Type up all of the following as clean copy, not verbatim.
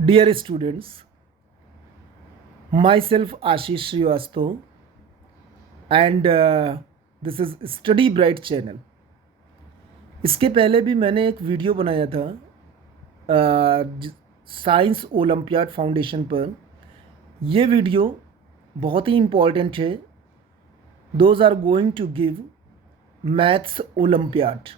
Dear students, myself Ashish Srivastava and this is Study Bright channel. इसके पहले भी मैंने एक वीडियो बनाया था साइंस ओलंपियाड फाउंडेशन पर। ये वीडियो बहुत ही इम्पॉर्टेंट है। Those are going to give maths Olympiad.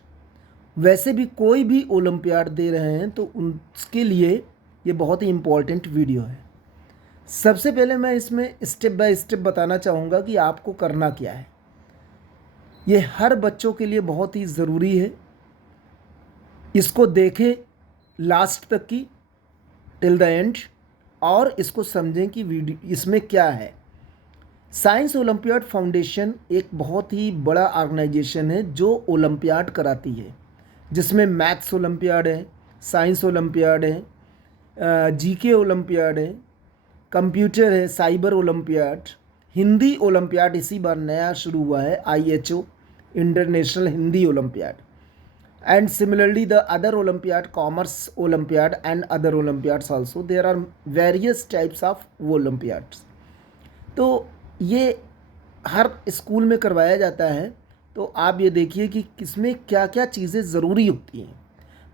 वैसे भी कोई भी ओलंपियाड दे रहे हैं तो उसके लिए ये बहुत ही इम्पॉर्टेंट वीडियो है। सबसे पहले मैं इसमें स्टेप बाय स्टेप बताना चाहूँगा कि आपको करना क्या है। ये हर बच्चों के लिए बहुत ही ज़रूरी है। इसको देखें लास्ट तक की टिल द एंड और इसको समझें कि वीडियो इसमें क्या है। साइंस ओलंपियाड फाउंडेशन एक बहुत ही बड़ा ऑर्गेनाइजेशन है जो ओलंपियाड कराती है, जिसमें मैथ्स ओलंपियाड है, साइंस ओलंपियाड है, जीके ओलंपियाड है, कंप्यूटर है, साइबर ओलंपियाड, हिंदी ओलंपियाड इसी बार नया शुरू हुआ है, IHO international Hindi olympiad, and similarly the other olympiad, commerce olympiad and other olympiads also. There are various types of olympiads. तो ये हर स्कूल में करवाया जाता है। तो आप ये देखिए कि किसमें क्या क्या चीज़ें ज़रूरी होती हैं।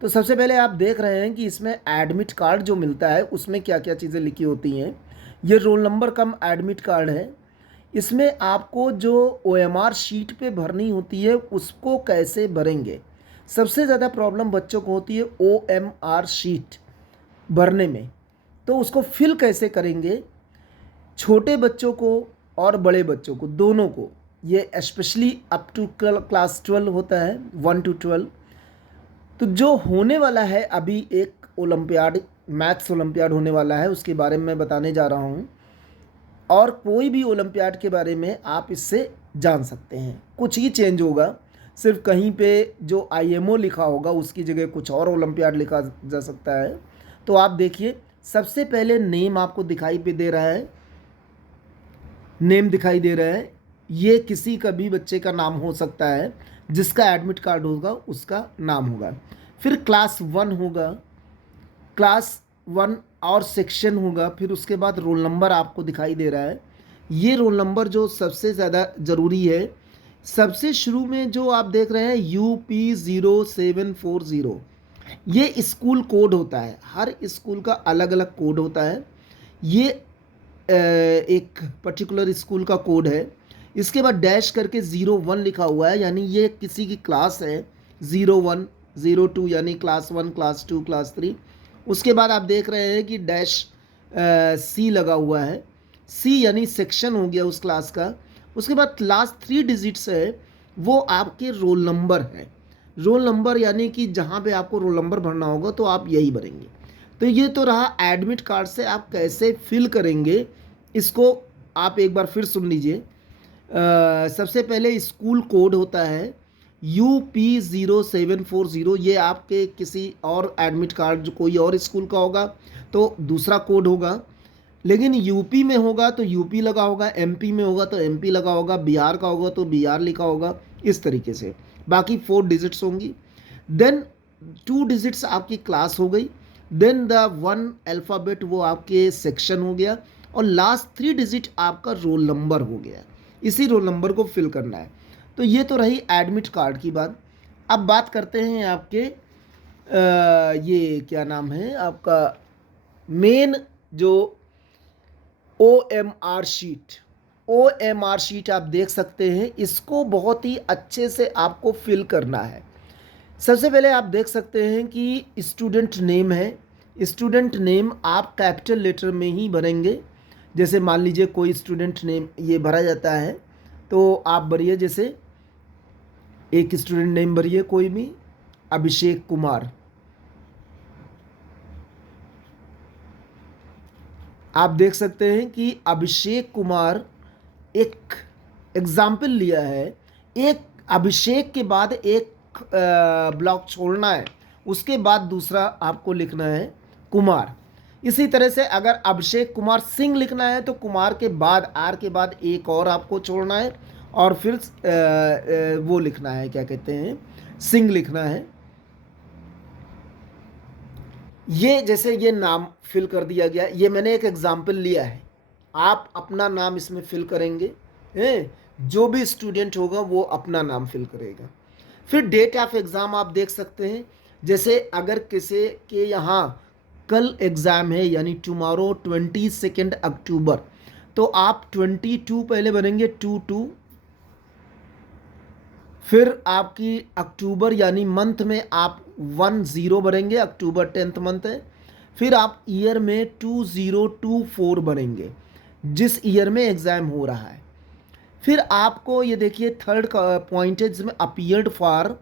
तो सबसे पहले आप देख रहे हैं कि इसमें एडमिट कार्ड जो मिलता है उसमें क्या क्या चीज़ें लिखी होती हैं। ये रोल नंबर कम एडमिट कार्ड है। इसमें आपको जो OMR शीट पे भरनी होती है उसको कैसे भरेंगे। सबसे ज़्यादा प्रॉब्लम बच्चों को होती है OMR शीट भरने में, तो उसको फिल कैसे करेंगे। छोटे बच्चों को और बड़े बच्चों को दोनों को, ये स्पेशली अप टू क्लास 12 होता है, 1 to 12। तो जो होने वाला है अभी एक ओलंपियाड, मैथ्स ओलंपियाड होने वाला है, उसके बारे में मैं बताने जा रहा हूँ। और कोई भी ओलंपियाड के बारे में आप इससे जान सकते हैं। कुछ ही चेंज होगा, सिर्फ कहीं पे जो IMO लिखा होगा उसकी जगह कुछ और ओलंपियाड लिखा जा सकता है। तो आप देखिए, सबसे पहले नेम आपको दिखाई पे दे रहा है, नेम दिखाई दे रहा है। ये किसी का भी बच्चे का नाम हो सकता है, जिसका एडमिट कार्ड होगा उसका नाम होगा। फिर क्लास 1 होगा, क्लास 1 और सेक्शन होगा। फिर उसके बाद रोल नंबर आपको दिखाई दे रहा है। ये रोल नंबर जो सबसे ज़्यादा ज़रूरी है। सबसे शुरू में जो आप देख रहे हैं UP0740, ये स्कूल कोड होता है। हर स्कूल का अलग अलग कोड होता है। ये एक पर्टिकुलर स्कूल का कोड है। इसके बाद डैश करके 01 लिखा हुआ है, यानी ये किसी की क्लास है। 01, 02 यानी क्लास 1, क्लास 2, क्लास 3। उसके बाद आप देख रहे हैं कि डैश C लगा हुआ है। C यानी सेक्शन हो गया उस क्लास का। उसके बाद लास्ट 3 डिजिट्स है, वो आपके रोल नंबर है। रोल नंबर यानी कि जहाँ पे आपको रोल नंबर भरना होगा तो आप यही भरेंगे। तो ये तो रहा एडमिट कार्ड से आप कैसे फिल करेंगे। इसको आप एक बार फिर सुन लीजिए। सबसे पहले स्कूल कोड होता है UP0740। ये आपके किसी और एडमिट कार्ड जो कोई और स्कूल का होगा तो दूसरा कोड होगा, लेकिन यूपी में होगा तो यूपी लगा होगा, MP में होगा तो MP लगा होगा, बिहार का होगा तो बिहार लिखा होगा। इस तरीके से बाकी 4 डिजिट्स होंगी। देन 2 डिजिट्स आपकी क्लास हो गई। देन द 1 अल्फ़ाबेट वो आपके सेक्शन हो गया। और लास्ट 3 डिजिट आपका रोल नंबर हो गया। इसी रोल नंबर को फिल करना है। तो ये तो रही एडमिट कार्ड की बात। अब बात करते हैं आपके ये क्या नाम है आपका मेन जो OMR शीट। OMR शीट आप देख सकते हैं, इसको बहुत ही अच्छे से आपको फिल करना है। सबसे पहले आप देख सकते हैं कि स्टूडेंट नेम है। स्टूडेंट नेम आप कैपिटल लेटर में ही भरेंगे। जैसे मान लीजिए कोई स्टूडेंट नेम ये भरा जाता है तो आप भरिए, जैसे एक स्टूडेंट नेम भरिए कोई भी, अभिषेक कुमार। आप देख सकते हैं कि अभिषेक कुमार एक एग्जाम्पल लिया है। एक अभिषेक के बाद एक ब्लॉक छोड़ना है, उसके बाद दूसरा आपको लिखना है कुमार। इसी तरह से अगर अभिषेक कुमार सिंह लिखना है तो कुमार के बाद R के बाद एक और आपको छोड़ना है और फिर वो लिखना है, क्या कहते हैं, सिंह लिखना है। ये जैसे ये नाम फिल कर दिया गया, ये मैंने एक एग्जाम्पल लिया है, आप अपना नाम इसमें फिल करेंगे। जो भी स्टूडेंट होगा वो अपना नाम फिल करेगा। फिर डेट ऑफ एग्ज़ाम आप देख सकते हैं, जैसे अगर किसी के यहाँ कल एग्ज़ाम है यानी टुमारो 22 अक्टूबर, तो आप 22 पहले भरेंगे, 22। फिर आपकी अक्टूबर यानी मंथ में आप 10 भरेंगे, अक्टूबर 10th मंथ है। फिर आप ईयर में 2024 भरेंगे, जिस ईयर में एग्ज़ाम हो रहा है। फिर आपको ये देखिए थर्ड पॉइंट है जिसमें अपीयर्ड फॉर,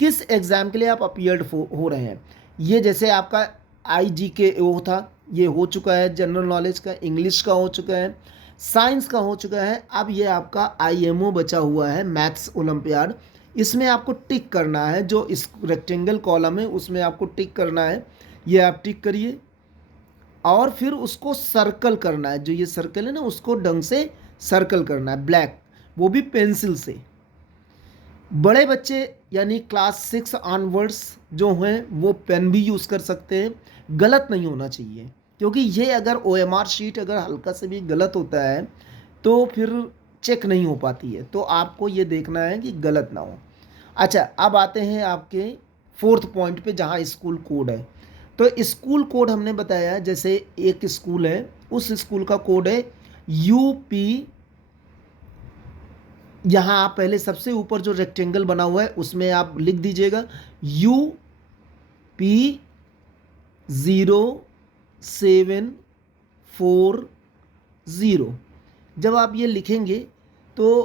किस एग्ज़ाम के लिए आप अपीयर्ड हो रहे हैं। ये जैसे आपका IGK वो था, ये हो चुका है, जनरल नॉलेज का, इंग्लिश का हो चुका है, साइंस का हो चुका है। अब ये आपका IMO बचा हुआ है, मैथ्स ओलंपियाड। इसमें आपको टिक करना है, जो इस रेक्टेंगल कॉलम है उसमें आपको टिक करना है, ये आप टिक करिए। और फिर उसको सर्कल करना है, जो ये सर्कल है ना उसको ढंग से सर्कल करना है, ब्लैक, वो भी पेंसिल से। बड़े बच्चे यानी क्लास 6 ऑनवर्ड्स जो हैं वो पेन भी यूज़ कर सकते हैं, गलत नहीं होना चाहिए, क्योंकि ये अगर OMR शीट अगर हल्का से भी गलत होता है तो फिर चेक नहीं हो पाती है, तो आपको ये देखना है कि गलत ना हो। अच्छा, अब आते हैं आपके फोर्थ पॉइंट पे जहाँ स्कूल कोड है। तो स्कूल कोड हमने बताया, जैसे एक स्कूल है, उस स्कूल का कोड है UP। यहाँ आप पहले सबसे ऊपर जो रेक्टेंगल बना हुआ है उसमें आप लिख दीजिएगा UP0740। जब आप ये लिखेंगे तो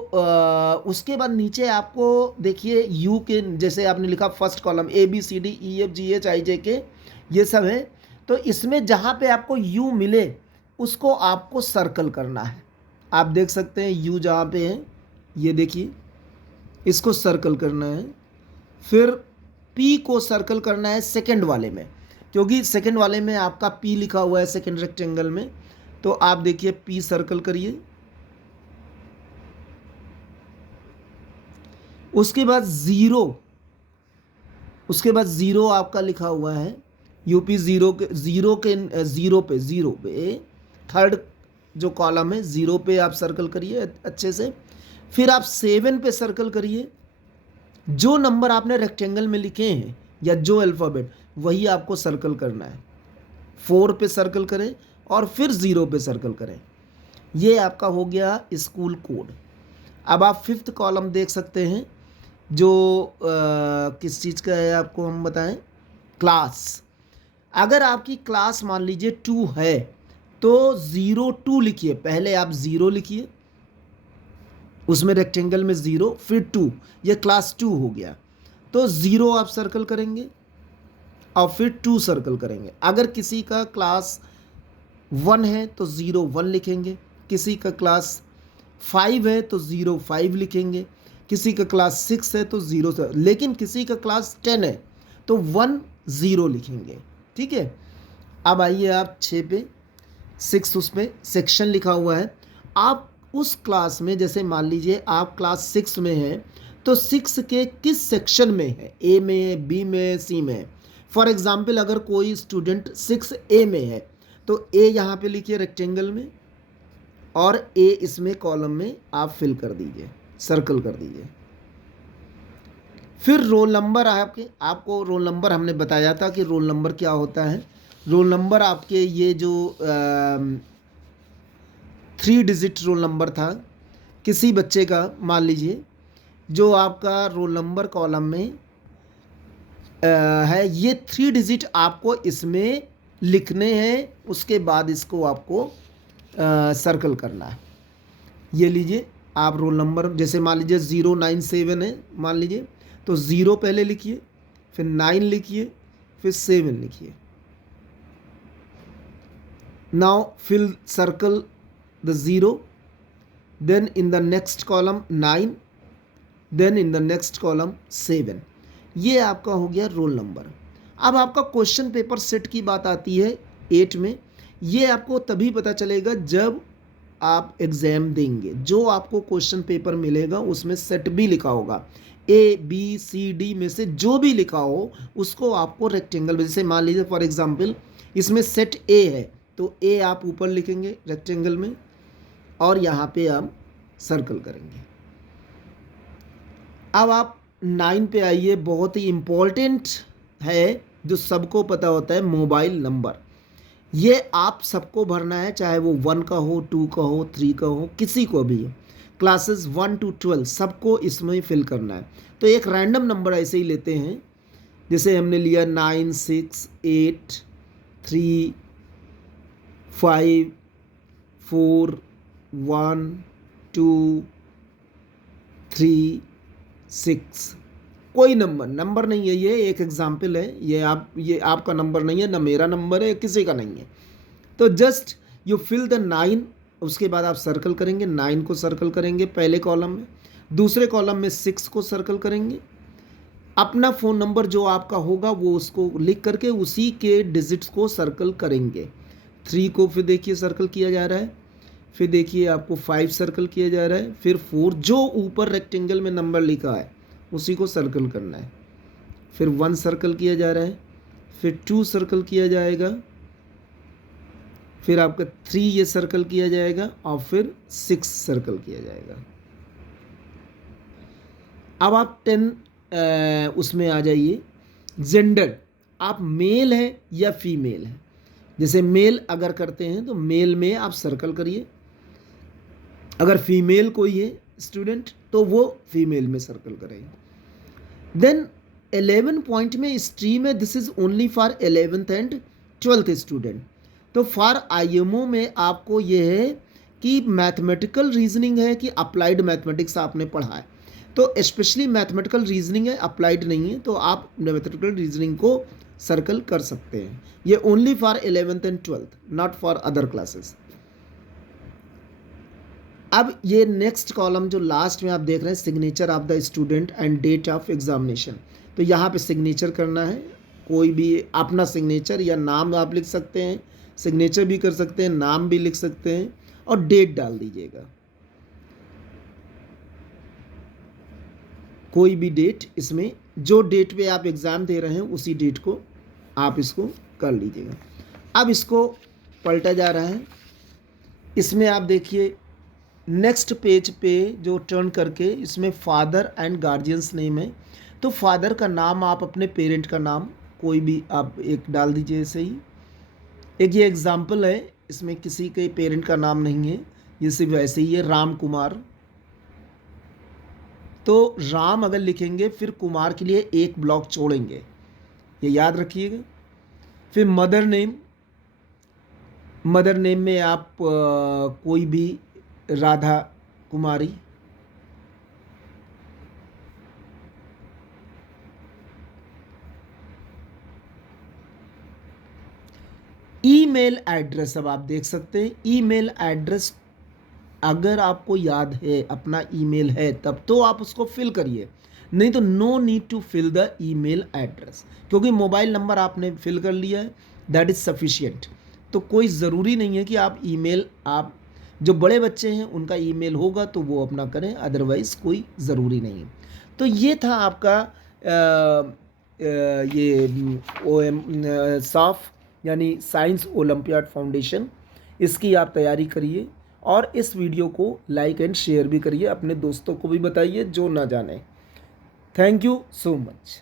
उसके बाद नीचे आपको देखिए यू के जैसे आपने लिखा फर्स्ट कॉलम ABCDEFGHIJK ये सब है, तो इसमें जहाँ पे आपको यू मिले उसको आपको सर्कल करना है। आप देख सकते हैं यू जहाँ पे है, ये देखिए, इसको सर्कल करना है। फिर P को सर्कल करना है सेकंड वाले में, क्योंकि सेकंड वाले में आपका P लिखा हुआ है सेकंड रेक्टेंगल में, तो आप देखिए P सर्कल करिए। उसके बाद ज़ीरो आपका लिखा हुआ है UP ज़ीरो पे थर्ड जो कॉलम है ज़ीरो पे आप सर्कल करिए अच्छे से। फिर आप 7 पे सर्कल करिए, जो नंबर आपने रेक्टेंगल में लिखे हैं या जो अल्फ़ाबेट वही आपको सर्कल करना है। 4 पे सर्कल करें और फिर 0 पे सर्कल करें। ये आपका हो गया स्कूल कोड। अब आप फिफ्थ कॉलम देख सकते हैं, जो किस चीज़ का है आपको हम बताएं, क्लास। अगर आपकी क्लास मान लीजिए 2 है तो 02 लिखिए, पहले आप 0 लिखिए, उसमें रेक्टेंगल में 0 फिर 2, ये क्लास 2 हो गया, तो 0 आप सर्कल करेंगे और फिर 2 सर्कल करेंगे। अगर किसी का क्लास 1 है तो 01 लिखेंगे, किसी का क्लास 5 है तो 05 लिखेंगे, किसी का क्लास 6 है तो 0, लेकिन किसी का क्लास 10 है तो 10 लिखेंगे। ठीक है, अब आइए आप 6 पे, 6 उस पर सेक्शन लिखा हुआ है। आप उस क्लास में, जैसे मान लीजिए आप क्लास 6 में हैं तो 6 के किस सेक्शन में है, A में, B में, C में। फॉर एग्ज़ाम्पल अगर कोई स्टूडेंट 6A में है तो A यहाँ पे लिखिए रेक्टेंगल में और A इसमें कॉलम में आप फिल कर दीजिए, सर्कल कर दीजिए। फिर रोल नंबर आपको रोल नंबर हमने बताया था कि रोल नंबर क्या होता है। रोल नंबर आपके ये जो 3 डिजिट रोल नंबर था किसी बच्चे का, मान लीजिए जो आपका रोल नंबर कॉलम में है, ये 3 डिजिट आपको इसमें लिखने हैं, उसके बाद इसको आपको सर्कल करना है। ये लीजिए आप रोल नंबर, जैसे मान लीजिए 097 है मान लीजिए, तो 0 पहले लिखिए, फिर 9 लिखिए, फिर 7 लिखिए। Now fill circle the 0, then in the next column 9, then in the next column 7। ये आपका हो गया रोल नंबर। अब आपका क्वेश्चन पेपर सेट की बात आती है 8 में। ये आपको तभी पता चलेगा जब आप एग्ज़ाम देंगे, जो आपको क्वेश्चन पेपर मिलेगा उसमें सेट भी लिखा होगा ABCD में से जो भी लिखा हो उसको आपको रेक्टेंगल में, जैसे मान लीजिए फॉर एग्जांपल इसमें सेट A है तो A आप ऊपर लिखेंगे रेक्टेंगल में और यहाँ पे आप सर्कल करेंगे। अब आप 9 पे आइए, बहुत ही इम्पोर्टेंट है जो सबको पता होता है, मोबाइल नंबर। ये आप सबको भरना है, चाहे वो 1 का हो, 2 का हो, 3 का हो, किसी को भी। क्लासेस 1 to 12 सबको इसमें फिल करना है। तो एक रैंडम नंबर ऐसे ही लेते हैं, जैसे हमने लिया 9 6 8 3 5 4 1 2 3 6। कोई नंबर नहीं है, ये एक एग्जाम्पल है, ये आपका नंबर नहीं है, ना मेरा नंबर है, किसी का नहीं है। तो जस्ट यू फिल द 9, उसके बाद आप सर्कल करेंगे, 9 को सर्कल करेंगे पहले कॉलम में, दूसरे कॉलम में 6 को सर्कल करेंगे। अपना फ़ोन नंबर जो आपका होगा वो उसको लिख करके उसी के डिजिट्स को सर्कल करेंगे। 3 को फिर देखिए सर्कल किया जा रहा है, फिर देखिए आपको 5 सर्कल किया जा रहा है, फिर 4 जो ऊपर रेक्टेंगल में नंबर लिखा है उसी को सर्कल करना है, फिर 1 सर्कल किया जा रहा है, फिर 2 सर्कल किया जाएगा, फिर आपका 3 ये सर्कल किया जाएगा और फिर 6 सर्कल किया जाएगा। अब आप 10 उसमें आ जाइए, जेंडर, आप मेल है या फीमेल है। जैसे मेल अगर करते हैं तो मेल में आप सर्कल करिए, अगर फीमेल कोई है स्टूडेंट तो वो फीमेल में सर्कल करेंगे। देन 11 पॉइंट में स्ट्रीम है, this is only for 11th and 12th student. तो फॉर IMO में आपको ये है कि मैथमेटिकल रीजनिंग है कि अप्लाइड मैथमेटिक्स आपने पढ़ा है, तो स्पेशली मैथमेटिकल रीजनिंग है, अप्लाइड नहीं है, तो आप मैथमेटिकल रीजनिंग को सर्कल कर सकते हैं। ये only for 11th and 12th, not for other classes. अब ये नेक्स्ट कॉलम जो लास्ट में आप देख रहे हैं, signature of the student and date of examination, तो यहाँ पे सिग्नेचर करना है, कोई भी अपना सिग्नेचर या नाम आप लिख सकते हैं, सिग्नेचर भी कर सकते हैं, नाम भी लिख सकते हैं और डेट डाल दीजिएगा, कोई भी डेट, इसमें जो डेट पे आप एग्ज़ाम दे रहे हैं उसी डेट को आप इसको कर लीजिएगा। अब इसको पलटा जा रहा है, इसमें आप देखिए नेक्स्ट पेज पे जो टर्न करके इसमें फादर एंड गार्जियंस नेम है, तो फादर का नाम आप अपने पेरेंट का नाम कोई भी आप एक डाल दीजिए ऐसे ही। एक ये एग्जाम्पल है, इसमें किसी के पेरेंट का नाम नहीं है, ये सिर्फ ऐसे ही है, राम कुमार। तो राम अगर लिखेंगे फिर कुमार के लिए एक ब्लॉक छोड़ेंगे, ये याद रखिएगा। फिर मदर नेम, मदर नेम में आप कोई भी राधा कुमारी। ईमेल एड्रेस, अब आप देख सकते हैं ईमेल एड्रेस, अगर आपको याद है अपना ईमेल है तब तो आप उसको फिल करिए, नहीं तो no need to fill the email address, क्योंकि मोबाइल नंबर आपने फिल कर लिया है, दैट इज़ सफिशिएंट। तो कोई ज़रूरी नहीं है कि आप ईमेल, आप जो बड़े बच्चे हैं उनका ईमेल होगा तो वो अपना करें, अदरवाइज़ कोई ज़रूरी नहीं है। तो ये था आपका ये साफ यानी साइंस ओलंपियाड फाउंडेशन, इसकी आप तैयारी करिए और इस वीडियो को लाइक एंड शेयर भी करिए, अपने दोस्तों को भी बताइए जो ना जाने। Thank you so much.